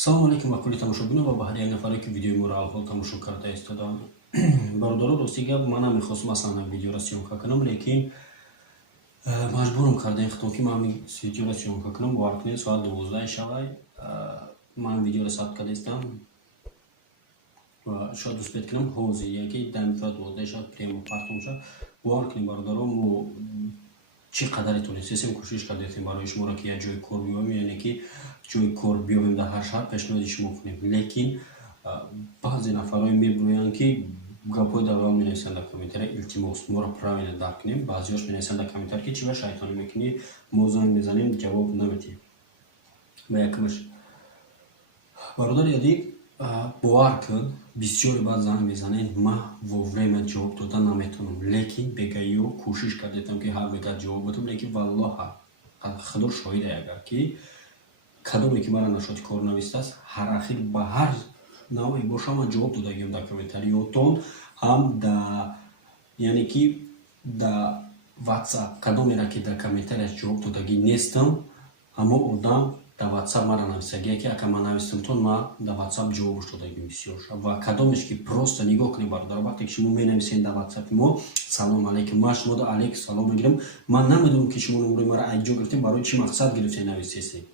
салом алейкум ва кулли тамошобинон ва ба ҳар як нафаре ки видеои моро аввал тамошо карда истодаанд. Бародаро рости гап ман ҳам мехостам аслан видеоро сёмка кунам, лекин маҷбурам карда ин хитон ки ман видеоро сёмка кунам. Бовар кунед соат 12 шавай ман видеоро сабт карда истам ва шояд успеҳ кунам ҳозир яки 10 минут 12 шав прямо партом шав. Бовар кунед бародаро, мо чӣ қадаре тонистем кӯшиш кардем барои шуморо ки як ҷои кор биёвем, яъне ки ҷои кор биёвем дар ҳар шаҳр пешниҳоди шумо кунем. Лекин баъзе нафарҳое мебурӯянд ки гапҳои дар аввал менависанд дар комментария, илтимос моро правильно дарк кунем. Баъзеҳош менависанд дар комментария ки чӣ шайтонӣ мекунӣ, мо занг мезанем ҷавоб намедиҳӣ. Ба якумаш бародар ядӣ бовар кун, бисёре баъд занг мезанед, ман во время ҷавоб додан наметавонам, лекин бегаиё кӯшиш кардем ки ҳар муддат ҷавоб бодам, лекин валлоҳа худо шоҳид агар ки кадоме ки мара нашоти кор навистааст, ҳар ахир ба ҳар навъи боша ман ҷавоб додагиам дар комментариётон, ҳам да яъне ки да WhatsApp кадомеро ки дар комментарияш ҷавоб додагӣ нестам, ҳамо одам дар WhatsApp мара нависагия ки ака ман навистамтон ман дар WhatsApp ҷавобаш додагим бисёр шав. Ва кадомеш ки просто нигоҳ кунед бародар, вақте ки шумо менависед дар WhatsApp мо салом алейкум, ман шумодо алейкум салом мегирам, ман намедонам ки шумо номерои мара айҷо гирифтед, барои чӣ мақсад гирифтед нависесед.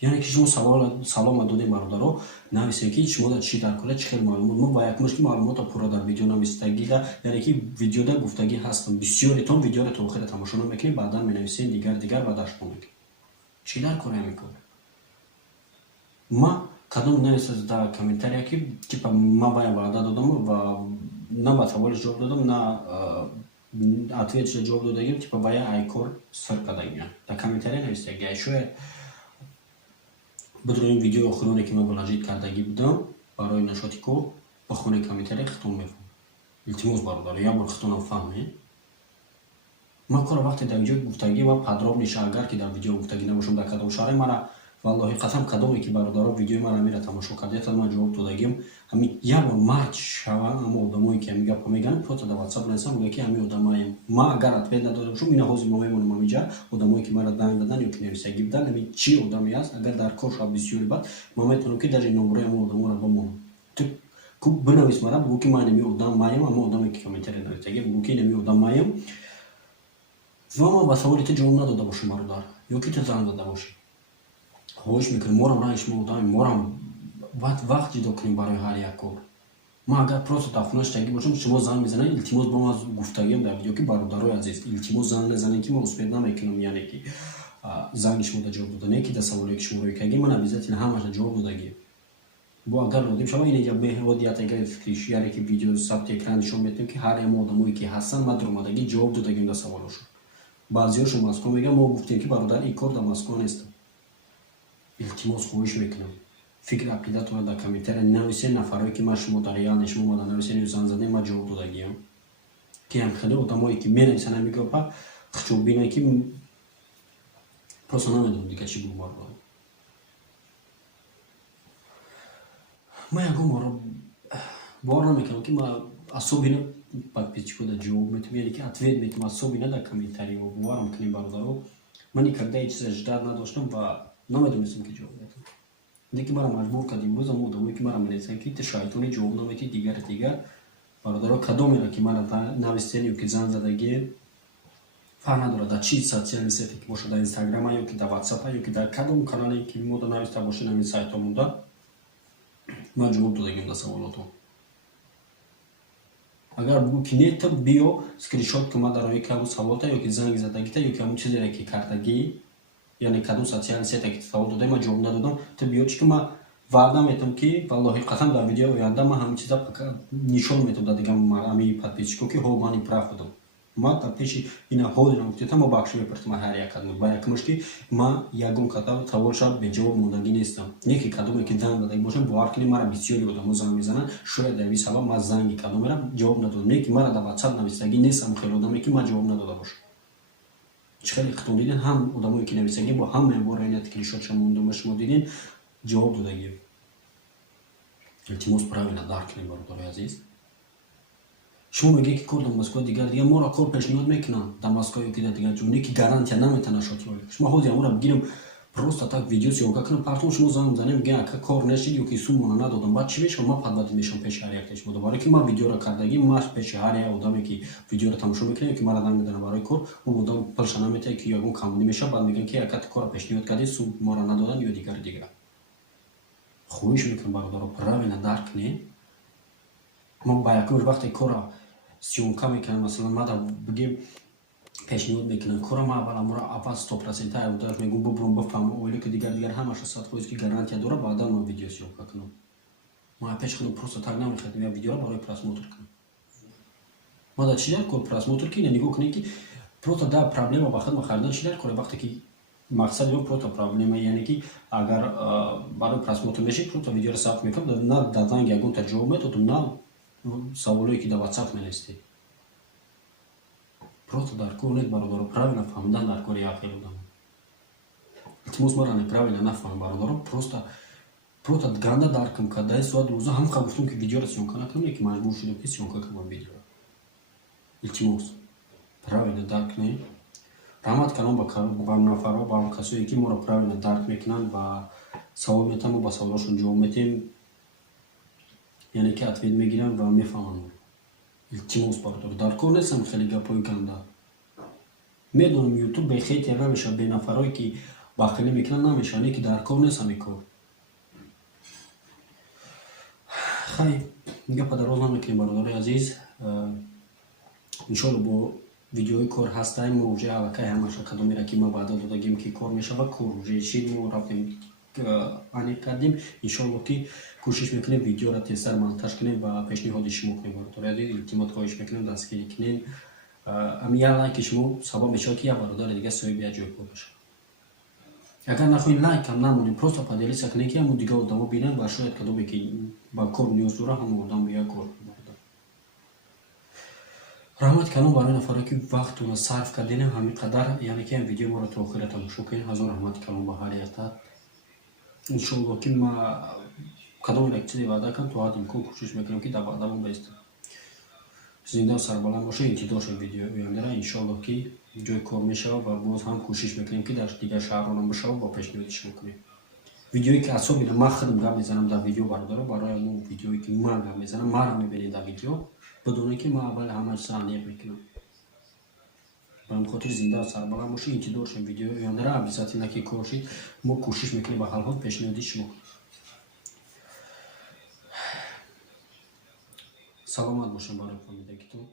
яъне ки шумо салома додем бародаро, нависед ки шумо дар чӣ дар кора чӣ хел маълумот, мо ба якумаш ки маълумотро пурра дар видео нависдагида, яъне ки видеода гуфтагӣ ҳастам. Бисёретон видеоро то охира тамошо намекунед, баъдан менависед дигар ва дашмо мекунед. Чӣ дар кора мекунед? Ман кадом нависа дар комментария ки типа ман бая ваъда додам ва на ба саволиш ҷавоб додам, на ответш ҷавоб додагим, типа бая айкор сир кардагим. Дар комментария нависдагия шояд бидрои видеои охироне ки ман балаҷид кардагӣ будам барои нашоти кор ба хонаи комментария хитон мефаҳмам. Илтимос бародаро, як бор хитонам фаҳмед. ман кора вақте дар видеои гуфтагӣ ва подробниша агар ки дар видео гуфтагӣ набошам дар кадом шаҳре, мара валлоҳи қасам кадоме ки бародаро видеои мара мера тамошо кардед, ман ҷавоб додагим. Ҳамин як бор марҷ шава ҳама одамое ки ҳамин гапҳо мегӯянд, просто дар WhatsApp нависам мегӯяд ки ҳамин одамаем. Ман агар ответ надода бошам, ина ҳозир мо мемонам ҳаминҷа, одамое ки мара данг даданд ё ки нависагӣ буданд, ҳамин чӣ одаме аст, агар дар кор шавад бисёри баъд, ман метавонам ки даже номерои ҳамон одаморо бимонам. Ту бинавис мара, бигӯ ки ман ҳамин одам маям, ҳамон одаме ки комментария нависагӣ, бигӯ ки ҳамин одам маям. ва ман ба саволи ту ҷавоб надода бошам бародар, ё ки ту занг дада бошӣ. хоҳиш мекунем морам ранги шумо одаме, морам вақт ҷидо кунем барои ҳар як кор. ман агар просто дар хона шитагӣ бошам, шумо занг мезанед, илтимос ба ман гуфтагиам дар видео ки бародарои азиз, илтимос занг назанед ки ман успеҳ намекунам, яъне ки занги шумо да ҷавоб дода, не ки дар саволое ки шумо рӯй кардагӣ ман обязательно ҳамаша ҷавоб додагиам. бо агар додем шава ин я меҳводият агар фикриш, яъне ки видео сабти экран нишон метавем ки ҳар ҳама одамое ки ҳастанд ман дуромадагӣ ҷавоб додагим дар саволошон. баъзеҳошон Москва мегӯянд, мо гуфтем ки бародар ин кор дар Москва нестам. илтимос хоҳиш мекунам фикр ақидатонро дар комментария нависед, нафарое ки ман шумо дар реалне шумо мада нависед ё занг задем, ман ҷавоб додагиам. ки ҳамхеле одамое ки менависанд ҳамин гапа хичоббина ки просто намедонам дигар чӣ гӯям бародар. ман ягон бовар намекунам ки ман асобина подписчикода ҷавоб метавам, яъне ки ответ метавам асобина дар комментариҳо. боварам кунед бародаро, ман никогда ҳеҷ чиза ждар надоштам ва намедонистам ки ҷавоб метавам. лекин мара маҷбур кард имрӯз ҳамон одамое ки мара менависанд ки ту шайтони ҷавоб намедиҳӣ дигар бародаро, кадомеро ки мара навистед ё ки занг задагиед, фарқ надорад дар чӣ социални сете ки бошад, дар Инстаграма ё ки дар WhatsApp ё ки дар кадом канале ки мода нависта бошед ҳамин сайтҳо монда, ман ҷавоб додагим дар саволотон. агар бигӯ ки не, ту биё скриншот кун ман дар рои ки ҳамон саволота ё ки занги задагита ё ки ҳамон чизере ки кардагӣ, яъне кадом социални сете ки савол дода ман ҷавоб надодам, ту биё чӣ ки ман ваъда метавам ки валлоҳи қасам дар видеои оянда ман ҳамин чиза нишон метавам дад дигар ҳамин подписчико ки ҳо ман прав будам. ман дар пеши ина ҳозирам гуфтам, мо бахшӣ мепурсам ҳар як кадом. ба якумаш ки ман ягон савол шояд беҷавоб мондагӣ нестам, не ки кадоме ки занг дадагӣ бошам. бовар кунед мара бисёри одамо занг мезананд, шояд дар ҳамин сабаб ман занги кадомеро ҷавоб надодам, не ки мара дар WhatsApp нависагӣ нестам хеле одаме ки ман ҷавоб надода бошам. чӣ хеле хитон диден, ҳам одамое ки нависагӣ бо ҳамаи бора ина скриншотша мондам шумо диден ҷавоб додагиам. илтимос правильно дарк кунед бародарои азиз. шумо мегӯед ки кор дар Москва дигар моро кор пешниҳод мекунанд дар Москва ё ки дар дигар ҷо, не ки гарантия наметавонад шоти олӣ. шумо ҳозир ҳамонро бигирам просто так видео съёмка кунам, партам шумо зангм занем, мегӯям ака кор нашид ё ки суммона надодам, баъд чӣ мешавад? Ман падбадӣ мешавам пеши ҳар якташ буда, барои ки ман видеоро кардагим, ман пеши ҳар як одаме ки видеоро тамошо мекунад, ё ки маро данг медонад барои кор, он одам пулша наметаҳад, ки ягон камбудӣ мешавад, баъд мегӯянд ки ака ту корро пешниҳод кардӣ, суммаро надоданд ё дигари дигар. Хоҳиш мекунам бародаро, правилно дарк не. Ман ба якумш вақте корро съёмка мекунам, масалан мада бигем пешниҳод мекунанд кора, ман аввал 100% айводаш мегӯям бубурам бифаҳмам, оиле ки дигар ҳамаша 100% ки гарантия дорад, баъдан ман видео съёмка кунам. Ман пеш худам просто так намехоҳам як видеоро барои просмотр кунам. Мада чӣ дар кор просмотр ки нигоҳ кунед ки просто да проблема ба хидмат харидан чӣ дар кор, вақте ки мақсади он просто проблема, яъне ки агар барои просмотр мешид, просто видеоро сабт мекунам, на дар занг ягонта ҷавоб медодам, на саволое ки дар WhatsApp менестед. Просто дар кор нет бародаро, правилно фаҳмидан дар кори як хел одам. Илтимос маро неправилно нафаҳм бародаро, просто ганда даркам кардаи соат 12 ҳам ка гуфтам ки видеоро съёмка накунам, не ки маҷбур шудам ки съёмка кунам видеоро. Илтимос правилно дарк не. раҳмат калом ба нафарҳо, ба касое ки моро правилно дарк мекунанд ва савол метавон, мо ба саволҳошон ҷавоб медиҳем, яъне ки ответ мегиранд ва мефаҳманд. Илтимос бародаро, дар кор нестам хеле гапҳои ганда. Медонам ютуб бехетер намешавад, бенафарҳое ки бахилӣ мекунанд намешавад, не ки дар кор нестам ин кор. Хай гапа дароз намекунем бародарои азиз. иншоалло бо видеои кор ҳастаем, мо уже аллакай ҳамаша кадомеро ки ма ваъда додагем ки кор мешавад, кор уже шид, мо рафтем аниқ кардем. Иншоалло ки кӯшиш мекунем видеоро тезтар монтаж кунем ва пешниҳоди шумо кунем бародарои азиз. Илтимос хоҳиш мекунем дастгирӣ кунем. Ами як лайки шумо сабаб мешавад ки як бародари дига соҳиби як ҷойгоҳ бошад. Агар нахоҳем лайкам намонем, просто поделиться кунем ки ҳамон дига одамо бинанд ва шояд кадоме ки ба кор ниёз дорад, ҳамон одам биёяд кор кунад. раҳмат калом барои нафаре ки вақтро сарф кардем ҳамин қадар, яъне ки ҳам видео моро то охира тамошо кунед. ҳазор раҳмат калом ба ҳар яктан. иншоалло ки ма кадомеро ки чизе ваъда кардам, то ҳад имкон кӯшиш мекунам ки дар ваъдамон баистам. зинда сарбаланд бошед. интидор шуд видеои ояндара. иншоалло ки ҷои кор мешавад ва боз ҳам кӯшиш мекунем ки дар дигар шаҳрронам бишавад бо пешниҳоди шумо кунем. видеое ки асобида ман худам гап мезанам дар видео бародаро, барои ҳамон видеое ки ман гап мезанам, маро мебинед дар видео, بدونه که ما اول همه ثانیه میکنم. برام خاطر زنده و سربلند باشید. انتظار شم ویدیو یاندره ابزاتی نکی کوشید ما کوشش میکنیم با حال ها پیشنهادی شما. سلامت باشم برای فامیلتون.